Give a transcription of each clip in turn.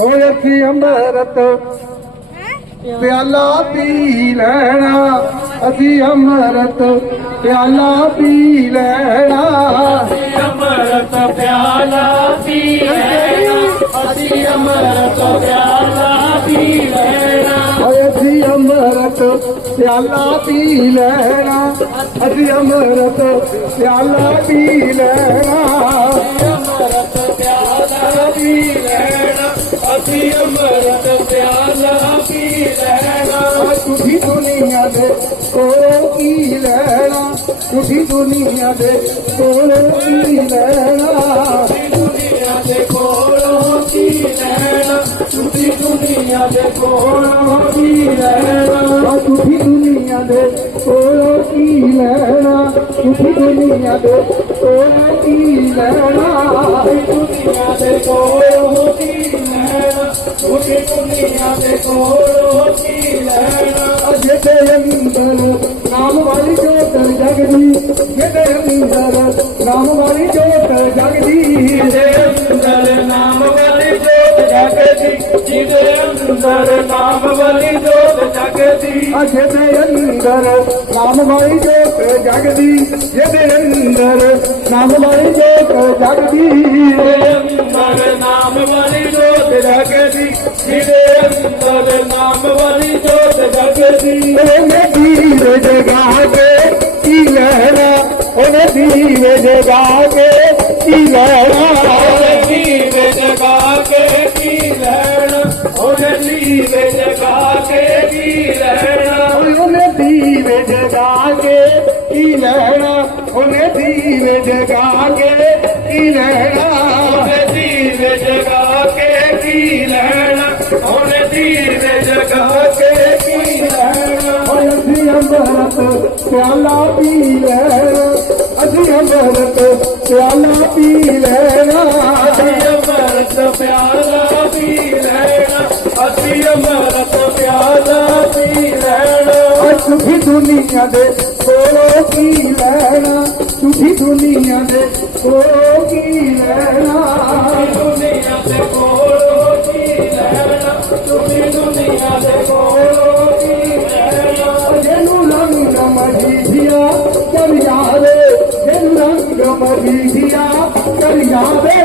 ਹੋਏ ਅਸੀਂ ਅੰਮ੍ਰਿਤ ਪਿਆਲਾ ਪੀ ਲੈਣਾ ਅਸੀਂ ਅੰਮ੍ਰਿਤ ਪਿਆਲਾ ਪੀ ਲੈਣਾ ਅਮਰਤ ਪਿਆਲਾ ਪੀ ਲੈਣਾ ਅਸੀਂ ਅਮਰਤ ਪਿਆਲਾ ਪੀ ਲੈਣਾ ਹੋਏ ਅਸੀਂ ਅੰਮ੍ਰਿਤ ਪਿਆਲਾ ਪੀ ਲੈਣਾ ਅਸੀਂ ਅੰਮ੍ਰਿਤ ਪਿਆਲਾ ਪੀ ਲੈਣਾ ਅਮਰਤ ਪਿਆਲਾ ਪੀ ਲੈਣਾ अभी अमृत प्याला पी लेना तुझी दुनिया दे को पी लेना तुझी दुनिया दे को पी लेना दुनिया दे कोलो पी लेना तुझी दुनिया दे कोलो पी लेना तुझी दुनिया दे कोलो पी लेना तुझी दुनिया दे कोलो पी लेना दुनिया दे कोलो पी लेना ਤੁਸੀਂ ਦੁਨੀਆ ਦੇ ਕੋਲੋਂ ਕੀ ਲੈਣਾ। ਅਜੇ ਤੇ ਅੰਦਰ ਨਾਮ ਵਾਲੀ ਜੋਤ ਜਗਦੀ ਜਿਹਦੇ ਅੰਦਰ ਨਾਮ ਵਾਲੀ ਜੋਤ ਜਗਦੀ। ਜਿਹਦੇ ਅੰਦਰ ਨਾਮ ਵਾਲੀ ਜੋਤ ਜਗਦੀ ਜਿਹਦੇ ਅੰਦਰ ਨਾਮ ਵਾਲੀ ਜੋਤ ਜਗਦੀ। ਅਜੇ ਦੇ ਅੰਦਰ ਨਾਮ ਵਾਲੀ ਜੋਤ ਜਗਦੀ ਜਿਹਦੇ ਅੰਦਰ ਨਾਮ ਵਾਲੀ ਜੋਤ ਜਗਦੀ। ਜਿਹਦੇ ਅੰਦਰ ਨਾਮ ਵਾਲੀ ਜਗ ਦੀ ਜਿਹਦੇ ਅੰਦਰ ਨਾਮ ਵਾਲੀ ਜੋਤ ਜਗ ਦੀ। ਉਹ ਨਦੀਰ ਜਗਾ ਕੇ ਅੰਮ੍ਰਿਤ ਪਿਆਲਾ ਪੀ ਲੈਣਾ। ਅਸੀਂ ਅੰਮ੍ਰਿਤ ਪਿਆਲਾ ਪੀ ਲੈਣਾ। ਅਸੀਂ ਅਮਰਤ ਪਿਆਲਾ ਪੀ ਲੈਣਾ। ਅਸੀਂ ਅਮਰਤ ਪਿਆਲਾ ਪੀ ਲੈਣਾ। ਸੁਖੀ ਦੁਨੀਆ ਦੇ ਕੋਲੋਂ ਕੀ ਲੈਣਾ? ਸੁਖੀ ਦੁਨੀਆ ਦੇ ਕੋਲੋਂ ਕੀ ਲੈਣਾ? ਦੁਨੀਆ ਦੇ ਕੋਲੋਂ ਕੀ ਲੈਣਾ? ਤੁਸੀਂ ਦੁਨੀਆ ਦੇ ਕੋਲੋਂ जीतिया चल जावे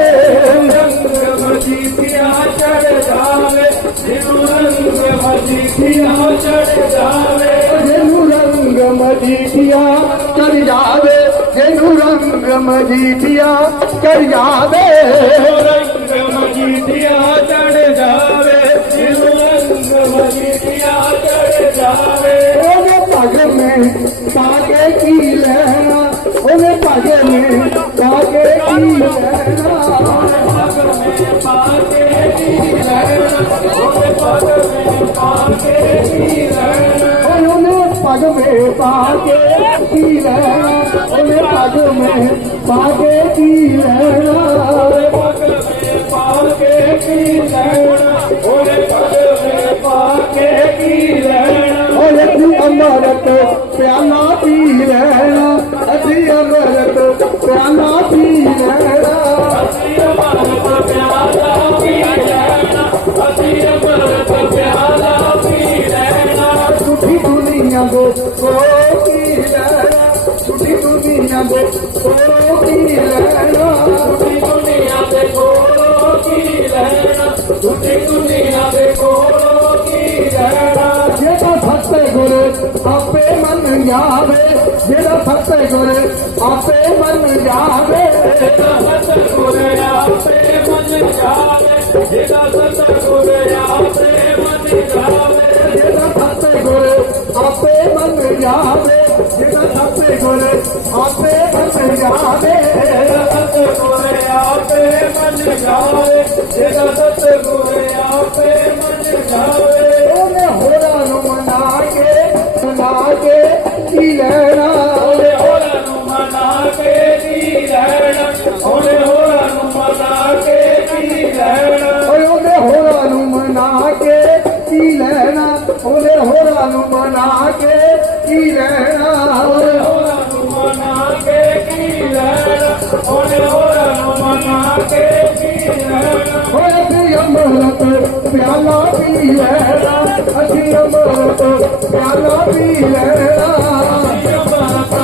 रंग जीतिया चढ़ जावे रंग मजीठिया चढ़ जावे जेनु रंग मजीठिया चढ़ जावे जेनु रंग मजीठिया चढ़ जावे। रंग मजीठिया चढ़ जावे रंग मजीठिया चढ़ जावे में पागे की लहरा ओने पग में पाके पग में पाके की रहना पग में पाके की रहना में पाके की रहना उन्हें पग में पाके की रहना अमरत दुनिया वो ओ की लहरा छुटी दुनिया वो आपे मन जावे जेड़ा भक्त आपे ਜਾਵੇ ਸਤਿਗੁਰ ਆਪੇ ਮਨ ਜਾਵੇ ਉਹਨੇ ਹੋਰਾਂ ਨੂੰ ਮਨਾ ਕੇ ਸੁਣਾ ਕੇ ਕੀ ਲੈਣਾ? ਉਹਨੇ ਹੋਰਾਂ ਨੂੰ ਮਨਾ ਕੇ ਕੀ ਲੈਣਾ ਉਹਨੇ ਹੋਰਾਂ ਨੂੰ ਮਨਾ ਕੇ ਕੀ ਲੈਣਾ ਉਹਨੇ ਹੋਰਾਂ ਨੂੰ ਮਨਾ ਕੇ ਕੀ ਲੈਣਾ ਉਹਨੇ ਹੋਰਾਂ ਨੂੰ ਮਨਾ ਕੇ ਕੀ ਲੈਣਾ ਉਹਨੇ ਹੋਰਾਂ ਨੂੰ ਮਨਾ ਕੇ ਕੀ ਲੈਣਾ ਉਹਨੇ ਹੋਰਾਂ ਨੂੰ ਮਨਾ ਕੇ پيالا به لهر هيءَ پيالا به لهت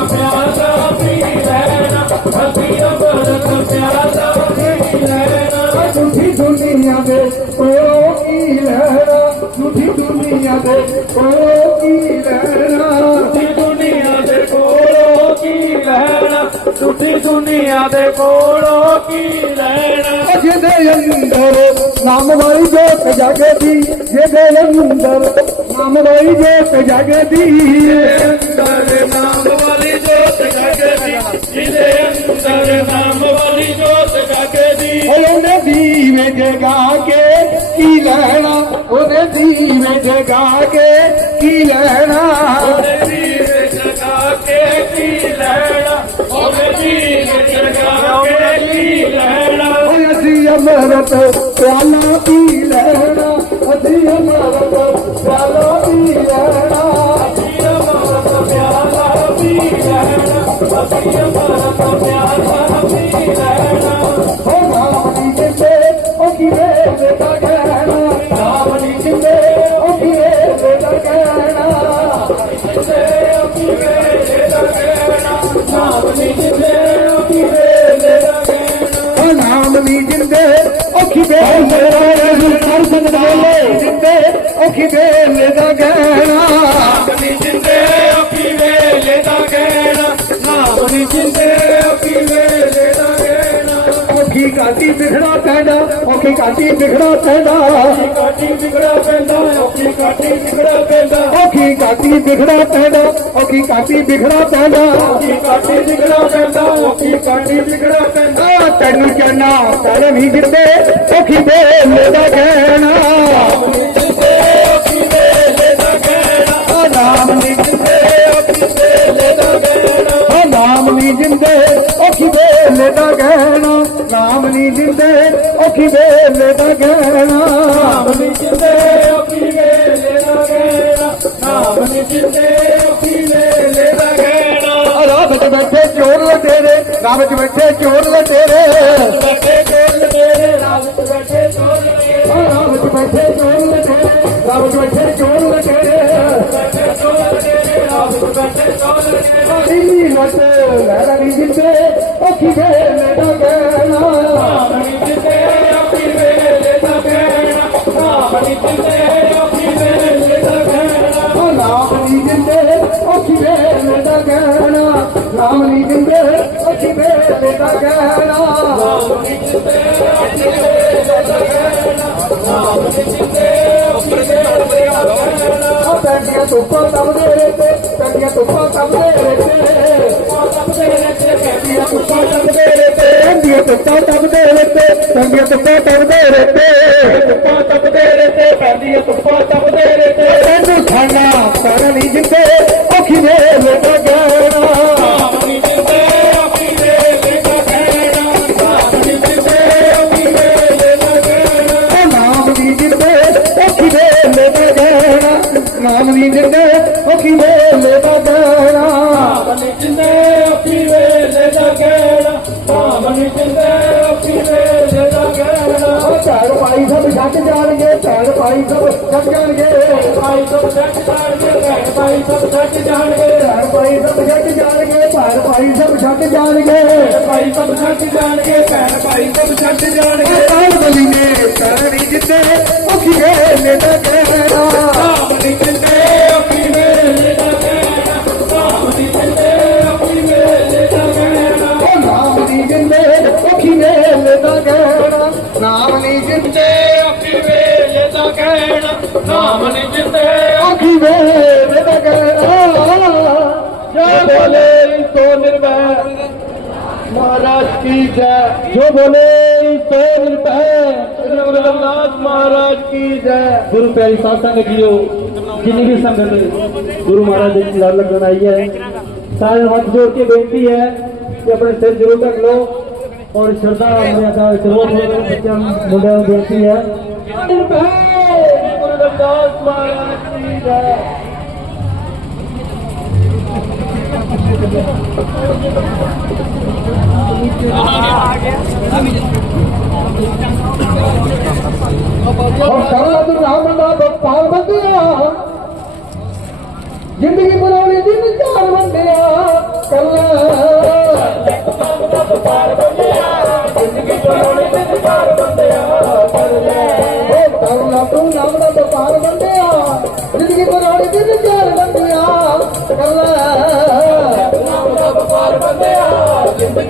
پيارا پيرا ਦੁਨੀਆ ਦੇ ਕੋਲੋਂ ਕੀ ਲੈਣਾ? ਜਿਹਦੇ ਅੰਦਰ ਨਾਮ ਵਾਲੀ ਜੋਤ ਜਗਦੀ ਜਿਹਦੇ ਅੰਦਰ ਨਾਮ ਵਾਲੀ ਜੋਤ ਜਗਦੀ। ਅੰਦਰ ਨਾਮ ਵਾਲੀ ਜੋਤ ਜਗਦੀ ਜਿਹਦੇ ਅੰਦਰ ਨਾਮ ਵਾਲੀ ਜੋਤ ਜਗਦੀ। ਉਹਨੇ ਦੀਵੇ ਜਗਾ ਕੇ ਕੀ ਲੈਣਾ? ਉਹਨੇ ਦੀਵੇ ਜਗਾ ਕੇ ਕੀ ਲੈਣਾ? ਉਹਦੇ ਅਸੀਂ ਅਮਰਤ ਪਿਆਲਾ ਪੀ ਲੈਣਾ ਅਸੀਂ ਅਮਰਤ ਉਹ ਕਿਵੇਂ ਮੇਰਾ ਰਸੂਲ ਕਰ ਸਕਦਾ ਏ ਜਿੰਦੇ ਉਹ ਕਿਵੇਂ ਦੇਦਾ ਕਹਿਣਾ ਔਖੀ ਕਾਟੀ ਵਿਖੜਾ ਪੈਂਦਾ ਔਖੀ ਕਾਟੀ ਵਿਖੜਾ ਪੈਂਦਾ ਔਖੀ ਕਾਟੀ ਵਿਖੜਾ ਪੈਂਦਾ। ਔਖੀ ਕਾਟੀ ਵਿਖੜਾ ਪੈਂਦਾ ਆ ਤੈਨੂੰ ਚੰਨਾ ਤੜ ਵੀ ਜਿੱਤੇ ਔਖੀ ਵੇਲੇ ਦਾ ਕਹਿਣਾ। ਆ ਨਾਮ ਨਹੀਂ ਜਿੰਦੇ ਔਖੀ ਵੇਲੇ ਦਾ ਕਹਿਣਾ। ਨਾਮ ਨਹੀਂ ਜਿੰਦੇ ਔਖੀ ਵੇਲੇ ਦਾ ਕਹਿਣਾ। ਨਾਮ ਨਹੀਂ ਜਿੰਦੇ ਔਖੀ ਵੇਲੇ ਦਾ ਕਹਿਣਾ। ਵਿੱਚ ਬੈਠੇ डोल तेरे रावत बैठे चोल तेरे रावत बैठे चोल तेरे रावत बैठे चोल तेरे रावत मेरा कहना रामणी जिते मेरा मेरा मेरा ਔਖੀ ਵੇਲੇ ਦਾ ਕਹਿਣਾ ਨਾਮ ਨਹੀਂ ਜਿੰਦੇ ਔਖੀ ਵੇਲੇ ਦਾ ਕਹਿਣਾ ਪੈਂਦੀਆਂ ਧੁੱਪਾਂ ਤਪਦੇ ਰੇਤੇ ਪੈਂਦੀਆਂ ਧੁੱਪਾਂ ਤਪਦੇ ਰੇਤੇ ਪੈਂਦੀਆਂ ਧੁੱਪਾਂ ਤਪਦੇ ਰੇਤੇ ਪੈਂਦੀਆਂ ਧੁੱਪਾਂ ਤਪਦੇ ਰੇਤੇ ਪੈਂਦੀਆਂ ਧੁੱਪਾਂ ਤਪਦੇ ਰੇਤੇ ਧੁੱਪਾਂ ਤਪਦੇ ਰੇਤੇ ਪੈਂਦੀਆਂ ਜਾਣਗੇ ਝਾੜ ਪਾਈ ਸਭ ਛੱਡ ਜਾਣਗੇ ਝਾੜ ਪਾਈ ਸਭ ਛੱਡ ਜਾਣਗੇ ਝਾੜ ਪਾਈ ਸਭ ਛੱਡ ਜਾਣਗੇ। ਕਾਲ ਬਲੀ ਨੇ ਕਰਨੀ ਜਿੱਤੇ ਔਖੀ ਵੇਲੇ ਦਾ ਗਹਿਣਾ ਉਹ जो बोले तो महाराज की जय। गुरु प्यारी सासा ने जियो जिन्हें भी संगत गुरु महाराज की लाल लगन आई है। सारे हाथ जोड़ के बेनती है कि अपने सिर ज़रूर तक लो और श्रद्धा मुंडिया बेनती है। Guru Maharaj Thank you. और सरद राम माधव ज़िंदगी बनाने दिन चार बंदिया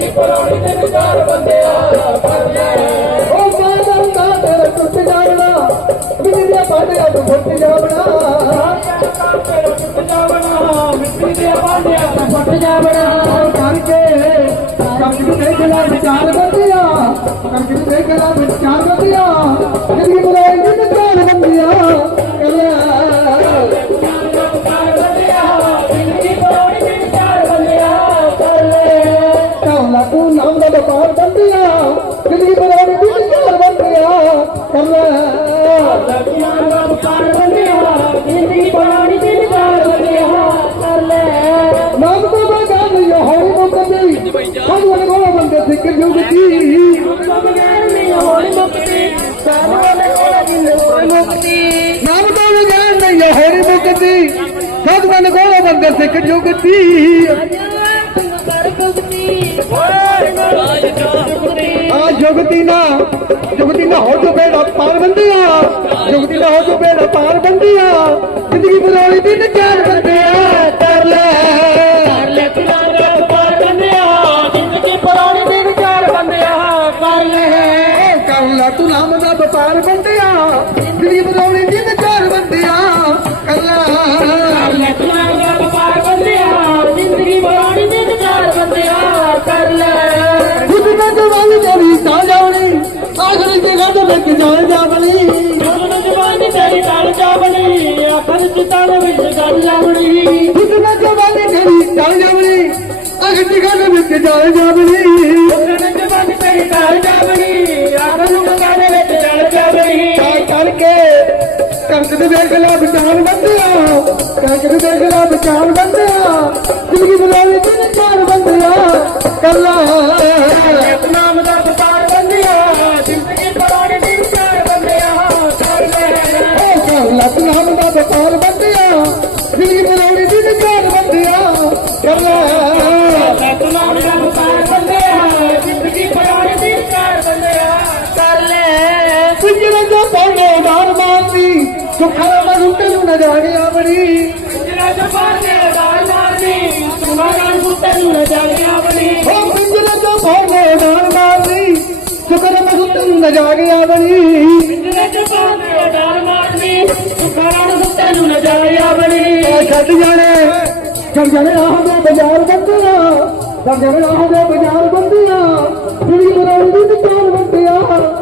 ਨੀ ਪਰਾਣੀ ਤੇ ਵਿਚਾਰ ਬੰਦਿਆ ਪਰਨੇ ਉਹ ਸਾਦਰ ਦਾ ਤੇਰੇ ਟੁੱਟ ਜਾਣਾ ਮਿੱਟੀ ਦੇ ਭਾਂਡਿਆਂ ਤੋਂ ਫੁੱਟ ਜਾਵਣਾ ਮਿੱਟੀ ਦੇ ਭਾਂਡਿਆਂ ਤੋਂ ਫੁੱਟ ਜਾਵਣਾ ਕਰਕੇ ਕਰਕੇ ਦੇਖ ਲੈ ਵਿਚਾਰ ਬੰਦਿਆ ਕਰਕੇ ਦੇਖ ਲੈ ਵਿਚਾਰ ਬੰਦਿਆ ਜਿੰਨੀ ਬੁਲਾਈ ਜਿੰਨੀ ਚਾਰ ਬੰਦਿਆ ਕਰਿਆ ਤੂੰ ਨਾਮ ਦਾ ਵਪਾਰ ਬੰਦਿਆ ਜਿੰਦਗੀ ਬੁਲਾਈ ਨਹੀਂ ਵਿਚਾਰ ਬੰਦਿਆ ਕਰ ਨਾਮ ਤੋਂ ਬਗਾ ਨਹੀਂ ਹੋਈ ਮੁਕਤੀ ਭਗਵਾਨ ਕੋਲ ਬੰਦੇ ਸਿੱਖ ਜੁਗ ਦੀ ਨਾਮ ਤੋਂ ਬਗਾ ਨਹੀਂ ਹੋਈ ਮੁਕਤੀ ਭਗਵਾਨ ਕੋਲ ਬੰਦੇ ਸਿੱਖ ਜੁਗ ਦੀ ਜੁਗਤੀ ਨਾ ਜੁਗਤੀ ਨਾ ਹੋ ਜੋ ਬੇੜਾ ਪਾਰ ਬੰਦਿਆ, ਜੁਗਤੀ ਨਾ ਹੋ ਜੋ ਬੇੜਾ ਪਾਰ ਬੰਦਿਆ। ਜ਼ਿੰਦਗੀ ਬਰੋਲੀ ਦਿਨ ਚਾਰ ਬੰਦਿਆ ਕਰ ਲੈ। ਜਗ੍ਹਾ ਤੇ ਵਿੱਚ ਜਾਣ ਜਾਵਣੀ। ਖੁਦ ਨਾ ਜਵਾਨੀ ਤੇਰੀ ਤਾਂ ਜਾਵਣੀ। ਆਖਰੀ ਜਗ੍ਹਾ ਦੇ ਵਿੱਚ ਜਾਣ ਜਾਵਣੀ। ਤਾਂ ਕਰਕੇ ਕੰਕ ਦੇ ਵੇਖ ਲਾ ਵਿਚਾਰ ਬੰਦਿਆ। ਕੰਕ ਦੇ ਵੇਖ ਲਾ ਵਿਚਾਰ ਬੰਦਿਆ। ਜ਼ਿੰਦਗੀ ਬੁਲਾਵੇ ਤੇ ਚਾਰ ਬੰਦਿਆ। ਕੱਲਾ। ਨਾਮ ਦਾ ਵਪਾਰ ਉਹ ਪਿੰਜਰੇ ਤੋਂ ਪਾਣੇ ਦਾਰ ਮਾਰਦੀ ਸੁਖਾਂ ਦਾ ਰੁੱਟ ਨੂੰ ਨਾ ਜਾਣਿਆ ਬਣੀ ਜਿਹੜਾ ਜਪਾਰ ਦੇ ਦਾਰ ਮਾਰਨੀ ਤੁਮਾਰਾ ਸੁੱਤੇ ਨੂੰ ਜਾਣਿਆ ਬਣੀ ਆ ਛੱਡ ਜਾਣੇ ਛੱਡ ਜਾਣੇ ਆਹ ਦੇ ਬਾਜ਼ਾਰ ਬੰਦਿਆ ਛੱਡ ਜਾਣੇ ਆਹ ਦੇ ਬਾਜ਼ਾਰ ਬੰਦਿਆ ਜਿਹੜੀ ਬਣਾਉਣ ਦੀ ਦੁਕਾਨ ਬੰਦਿਆ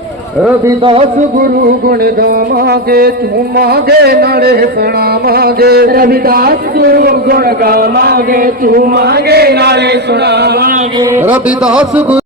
ਰਵਿਦਾਸ ਗੁਰੂ ਗੁਣ ਗਾਵਾਂਗੇ ਝੂਮਾਂਗੇ ਨਾਲੇ ਸੁਣਾਵਾਂਗੇ। ਰਵਿਦਾਸ ਗੁਰੂ ਗੁਣ ਗਾਵਾਂਗੇ ਤੂੰ ਮੰਗੇ ਨਾਲੇ ਸੁਣਾਵਾਂਗੇ। ਰਵਿਦਾਸ ਗੁਰੂ